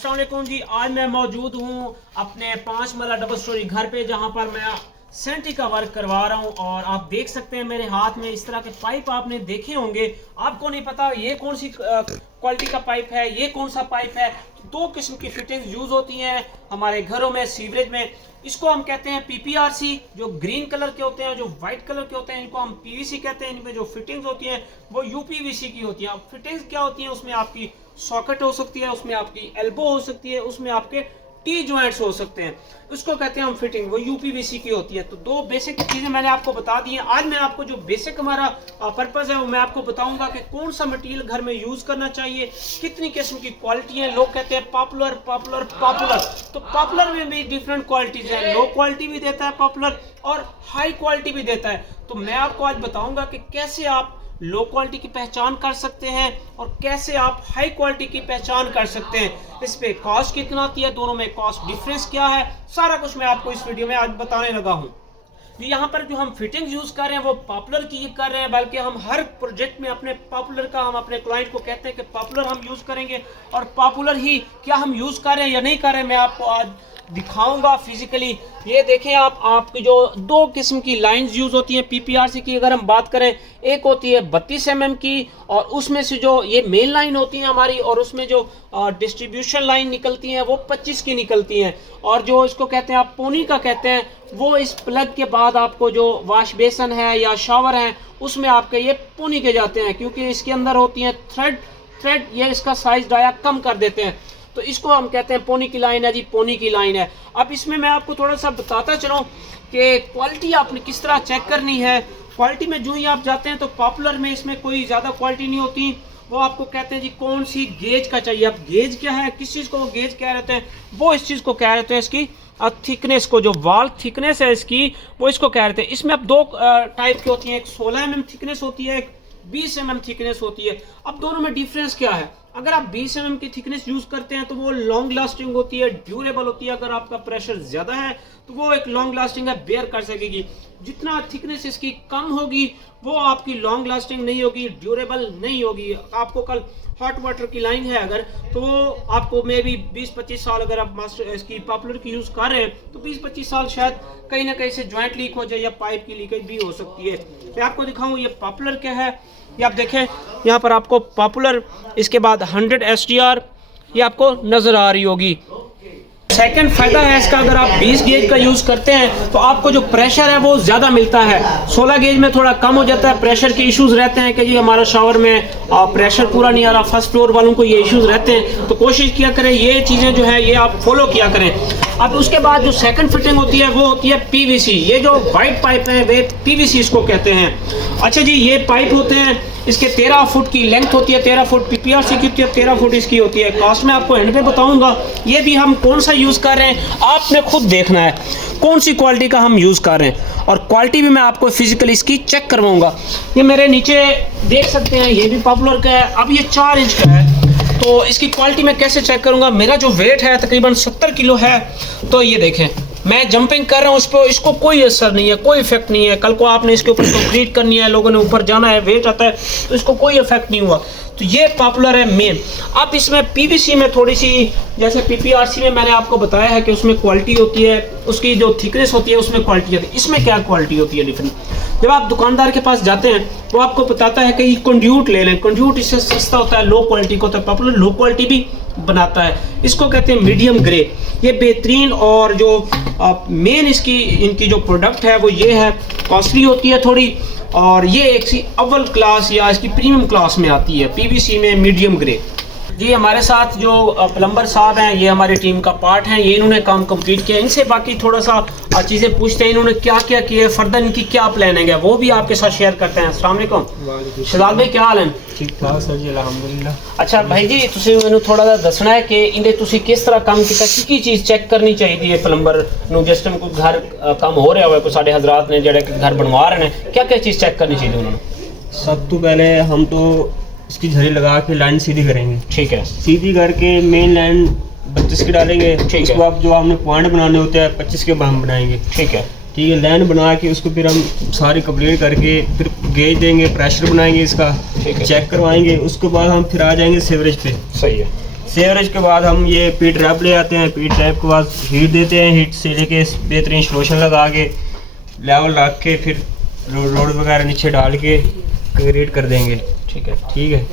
अस्सलाम वालेकुम जी। आज मैं मौजूद हूँ अपने 5 मरला डबल स्टोरी घर पे, जहाँ पर मैं सेंट्री का वर्क करवा रहा हूँ। और आप देख सकते हैं मेरे हाथ में इस तरह के पाइप आपने देखे होंगे। आपको नहीं पता ये कौन सी क्वालिटी का पाइप है, ये कौन सा पाइप है। दो किस्म की फिटिंग्स यूज होती हैं हमारे घरों में, सीवरेज में। इसको हम कहते हैं पीपीआरसी, जो ग्रीन कलर के होते हैं, जो व्हाइट कलर के होते हैं इनको हम पीवीसी कहते हैं। इनमें जो फिटिंग्स होती हैं वो यूपीवीसी की होती हैं। फिटिंग्स क्या होती हैं, उसमें आपकी सॉकेट हो सकती है, उसमें आपकी एल्बो हो सकती है, उसमें आपके टी जॉइंट्स हो सकते हैं। उसको कहते हैं हम फिटिंग, वो यूपीवीसी की होती है। तो दो बेसिक चीजें मैंने आपको बता दी हैं। आज मैं आपको जो बेसिक हमारा पर्पस है वो मैं आपको बताऊंगा कि कौन सा मटेरियल घर में यूज करना चाहिए, कितनी किस्म की क्वालिटी है। लोग कहते हैं पॉपुलर पॉपुलर पॉपुलर, तो पॉपुलर में भी डिफरेंट क्वालिटीज है। लो क्वालिटी भी देता है पॉपुलर और हाई क्वालिटी भी देता है। तो मैं आपको आज बताऊंगा कि कैसे आप लो क्वालिटी की पहचान कर सकते हैं और कैसे आप हाई क्वालिटी की पहचान कर सकते हैं। इस पे कॉस्ट कितना आती है, दोनों में कॉस्ट डिफरेंस क्या है, सारा कुछ मैं आपको इस वीडियो में आज बताने लगा हूँ। यहाँ पर जो हम फिटिंग यूज कर रहे हैं वो पॉपुलर की कर रहे हैं, बल्कि हम हर प्रोजेक्ट में अपने पॉपुलर का, हम अपने क्लाइंट को कहते हैं कि पॉपुलर हम यूज करेंगे। और पॉपुलर ही क्या हम यूज कर रहे हैं या नहीं कर रहे हैं, मैं आपको आज दिखाऊंगा फिजिकली। ये देखें आप, आपकी जो दो किस्म की लाइंस यूज होती हैं पीपीआरसी की। अगर हम बात करें, एक होती है 32 mm की, और उसमें से जो ये मेन लाइन होती है हमारी, और उसमें जो डिस्ट्रीब्यूशन लाइन निकलती हैं वो 25 की निकलती हैं। और जो इसको कहते हैं आप पोनी का कहते हैं, वो इस प्लग के बाद आपको जो वॉश बेसन है या शावर है उसमें आपके ये पोनी के जाते हैं, क्योंकि इसके अंदर होती हैं थ्रेड ये इसका साइज डाया कम कर देते हैं। तो इसको हम कहते हैं पोनी की लाइन है जी, पोनी की लाइन है। अब इसमें मैं आपको थोड़ा सा बताता चलूँ कि क्वालिटी आपने किस तरह चेक करनी है। क्वालिटी में जो ही आप जाते हैं तो पॉपुलर में इसमें कोई ज़्यादा क्वालिटी नहीं होती। वो आपको कहते हैं जी कौन सी गेज का चाहिए। अब गेज क्या है, किस चीज़ को वो गेज कह रहे हैं, वो इस चीज़ को कह रहे हैं इसकी थिकनेस को, जो वॉल थिकनेस है इसकी, वो इसको कह रहे थे। इसमें अब दो टाइप की होती हैं, एक 16 mm थिकनेस होती है, एक 20 mm थिकनेस होती है। अब दोनों में डिफरेंस क्या है। अगर आप 20 mm की थिकनेस यूज करते हैं तो वो लॉन्ग लास्टिंग होती है, ड्यूरेबल होती है। अगर आपका प्रेशर ज्यादा है तो वो एक लॉन्ग लास्टिंग है, बेयर कर सकेगी। जितना थिकनेस इसकी कम होगी वो आपकी लॉन्ग लास्टिंग नहीं होगी, ड्यूरेबल नहीं होगी। आपको कल हॉट वाटर की लाइन है अगर, तो वो आपको मे भी 20-25 साल, अगर आप मास्टर इसकी पॉपुलर की यूज कर रहे हैं तो 20-25 साल शायद कहीं ना कहीं से ज्वाइंट लीक हो जाए या पाइप की लीकेज भी हो सकती है। मैं आपको दिखाऊं ये पॉपुलर क्या है। ये आप देखें यहाँ पर आपको पॉपुलर, इसके बाद 100 STR ये आपको नजर आ रही होगी। सेकंड फायदा है इसका, अगर आप 20 गेज का यूज करते हैं तो आपको जो प्रेशर है वो ज्यादा मिलता है। 16 गेज में थोड़ा कम हो जाता है। प्रेशर के इश्यूज रहते हैं कि जी हमारा शावर में प्रेशर पूरा नहीं आ रहा, फर्स्ट फ्लोर वालों को ये इश्यूज रहते हैं। तो कोशिश किया करें ये चीजें जो है ये आप फॉलो किया करें। अब उसके बाद जो सेकंड फिटिंग होती है वो होती है पीवीसी। ये जो वाइट पाइप है वे पीवीसी इसको कहते हैं। अच्छा जी, ये पाइप होते हैं, इसके 13 फुट की लेंथ होती है, 13 फुट पीपीआरसी की होती है, 13 फुट इसकी होती है। कॉस्ट में आपको एंड पे बताऊंगा। ये भी हम कौन सा यूज कर रहे हैं आपने खुद देखना है, कौन सी क्वालिटी का हम यूज कर रहे हैं, और क्वालिटी भी मैं आपको फिजिकली इसकी चेक करवाऊंगा। ये मेरे नीचे देख सकते हैं, ये भी पॉपुलर का है। अब ये 4 इंच का है, तो इसकी क्वालिटी मैं कैसे चेक करूंगा। मेरा जो वेट है तकरीबन 70 किलो है, तो ये देखें मैं जंपिंग कर रहा हूँ उस पर, इसको कोई असर नहीं है, कोई इफेक्ट नहीं है। कल को आपने इसके ऊपर कंक्रीट करनी है, लोगों ने ऊपर जाना है, वेट आता है, तो इसको कोई इफेक्ट नहीं हुआ। तो ये पॉपुलर है मेन। अब इसमें पीवीसी में थोड़ी सी, जैसे पीपीआरसी में मैंने आपको बताया है कि उसमें क्वालिटी होती है, उसकी जो थिकनेस होती है उसमें क्वालिटी होती है। इसमें क्या क्वालिटी होती है डिफरेंट। जब आप दुकानदार के पास जाते हैं वो आपको बताता है कि ये कंड्यूट ले लें, कंड्यूट इससे सस्ता होता है, लो क्वालिटी का होता है। पॉपुलर लो क्वालिटी भी बनाता है, इसको कहते हैं मीडियम ग्रे। ये बेहतरीन, और जो मेन इसकी इनकी जो प्रोडक्ट है वो ये है, कॉस्टली होती है थोड़ी, और ये एक सी अव्वल क्लास या इसकी प्रीमियम क्लास में आती है पीवीसी में मीडियम ग्रे। जी हमारे साथ जो प्लम्बर साहब हैं ये हमारी टीम का पार्ट हैं, ये इन्होंने काम कंप्लीट किया। इनसे बाकी थोड़ा सा चीज़ें पूछते हैं, इन्होंने क्या क्या किया, फर्दर इनकी क्या प्लानिंग है वो भी आपके साथ शेयर करते हैं। अस्सलाम वालेकुम शहजाद भाई, क्या हाल है? ठीक ठाक सर जी, अल्हम्दुलिल्लाह। अच्छा भाई जी, तुसी मैनू थोड़ा सा दसना है कि इन्हें तुसी किस तरह काम किया, की चीज़ चेक करनी चाहिए प्लम्बर नू जिस टाइम कोई घर काम हो रहा हो, कोई साढ़े हजरात ने जेडे घर बनवा रहे हैं, क्या क्या चीज़ चेक करनी चाहिए उन्होंने? सब तो पहले हम तो इसकी झड़ी लगा के लाइन सीधी करेंगे। ठीक है, सीधी करके मेन लाइन 32 की डालेंगे। उसके बाद जो हमने पॉइंट बनाने होते हैं 25 के हम बनाएंगे। ठीक है, लाइन बना के उसको फिर हम सारी कंप्लीट करके फिर गेज देंगे, प्रेशर बनाएंगे, इसका चेक करवाएंगे। उसके बाद हम फिर आ जाएंगे सीवरेज पे। सही है, सेवरेज के बाद हम ये पी ट्रैप ले आते हैं। पी ट्रैप के बाद हीट देते हैं, हीट से लेके बेहतरीन सोल्यूशन लगा के लेवल रख के फिर रोड वगैरह नीचे डाल के क्रिएट कर देंगे। ठीक है।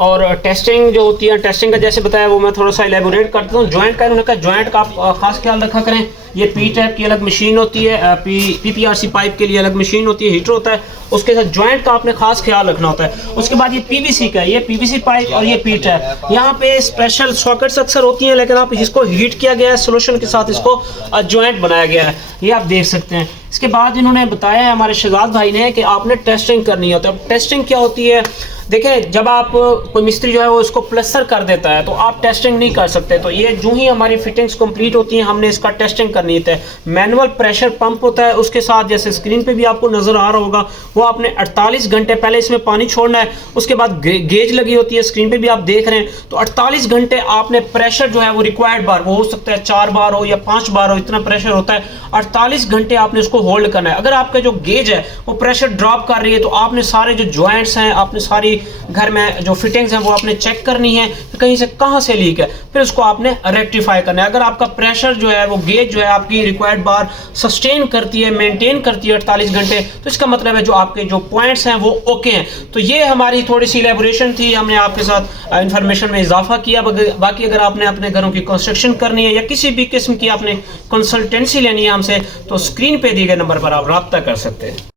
और टेस्टिंग जो होती है, टेस्टिंग का जैसे बताया वो मैं थोड़ा सा एलेबोरेट करता हूँ। जॉइंट का इन्होंने कहा जॉइंट का आप खास ख्याल रखा करें। ये पी टैप की अलग मशीन होती है, पीपीआरसी पाइप के लिए अलग मशीन होती है, हीटर होता है, उसके साथ जॉइंट का आपने खास ख्याल रखना होता है। उसके बाद ये पीवीसी का है, ये पीवीसी पाइप और ये पी टैप, यहाँ पे स्पेशल सॉकेट्स अक्सर होती हैं, लेकिन आप इसको हीट किया गया है सोल्यूशन के साथ, इसको जॉइंट बनाया गया है, ये आप देख सकते हैं। इसके बाद इन्होंने बताया है हमारे शहजाद भाई ने कि आपने टेस्टिंग करनी होती है। टेस्टिंग क्या होती है, देखें जब आप कोई मिस्त्री जो है वो इसको प्लस्तर कर देता है तो आप टेस्टिंग नहीं कर सकते। तो ये जो ही हमारी फिटिंग्स कंप्लीट होती हैं हमने इसका टेस्टिंग करनी होती है। मैनुअल प्रेशर पंप होता है, उसके साथ जैसे स्क्रीन पे भी आपको नज़र आ रहा होगा, वो आपने 48 घंटे पहले इसमें पानी छोड़ना है। उसके बाद गेज लगी होती है, स्क्रीन पे भी आप देख रहे हैं। तो 48 घंटे आपने प्रेशर जो है वो रिक्वायर्ड बार, वो हो सकता है 4 बार हो या 5 बार हो, इतना प्रेशर होता है। 48 घंटे आपने इसको होल्ड करना है। अगर आपका जो गेज है वो प्रेशर ड्रॉप कर रही है तो आपने सारे जो जॉइंट्स हैं, आपने सारी घर में जो फिटिंग्स हैं वो आपने चेक करनी है कि कहीं से कहाँ से लीक है, फिर उसको आपने रेक्टिफाई करना है। अगर आपका प्रेशर जो है वो गेज जो है आपकी रिक्वायर्ड बार सस्टेन करती है, मेंटेन करती है 48 घंटे, तो इसका मतलब है जो आपके जो पॉइंट्स हैं वो ओके हैं। तो ये हमारी थोड़ी सी इलैबोरेशन थी, हमने आपके साथ इंफॉर्मेशन में इजाफा किया। बाकी अगर आपने अपने घरों की कंस्ट्रक्शन करनी है या किसी भी किस्म की आपने कंसल्टेंसी लेनी है हमसे, तो स्क्रीन पे दिए गए नंबर पर आप रब्ता कर सकते हैं।